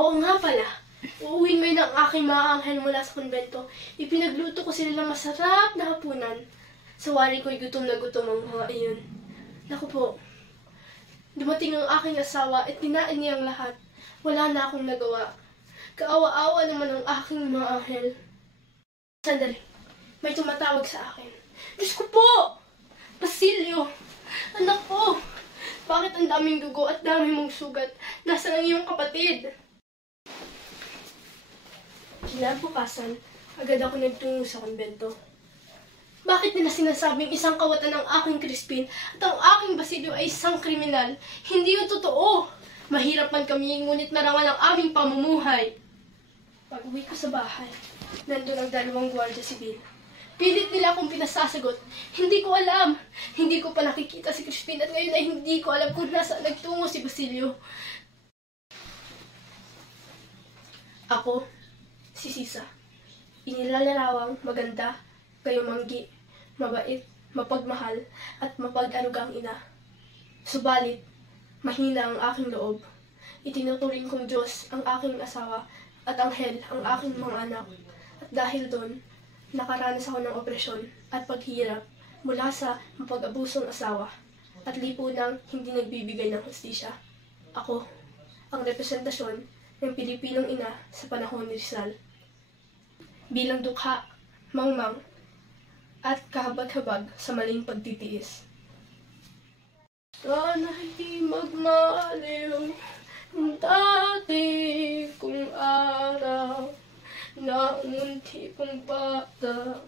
Oo nga pala, uuwin mo ng aking mga anghel mula sa konbento. Ipinagluto ko sila ng masarap na hapunan. Sa wari ko'y gutom na gutom ang mga iyon. Naku po, dumating ang aking asawa at kinain niya ang lahat. Wala na akong nagawa. Kaawa-awa naman ang aking mga anghel. Sandali, may tumatawag sa akin. Diyos ko po! Basilio! Anak ko! Bakit ang daming dugo at dami mong sugat? Nasaan ang iyong kapatid? Kinabukasan, agad ako nagtungo sa konbento. Bakit nila sinasabing isang kawatan ng aking Crispin at ang aking Basilio ay isang kriminal? Hindi yun totoo! Mahirap man kami, ngunit marangal ang aming pamumuhay. Pag-uwi ko sa bahay, nandun ang dalawang gwardiya sibil. Pilit nila akong pinasasagot. Hindi ko alam. Hindi ko pa nakikita si Crispin at ngayon ay hindi ko alam kung nasaan nagtungo si Basilio. Ako, si Sisa. Inilalalawang maganda, gayumanggi, mabait, mapagmahal, at mapag-arugang ina. Subalit, mahina ang aking loob. Itinuturing kong Diyos ang aking asawa at anghel ang aking mga anak. At dahil doon, nakaranas ako ng operasyon at paghihirap mula sa mapag-abusong asawa at lipunang hindi nagbibigay ng hustisya. Ako, ang representasyon ng Pilipinong ina sa panahon ni Rizal. Bilang dukha, mangmang, at kahabag-habag sa maling pagtitiis. Sana hindi magmaliw ang dati kong araw na munti kong bata.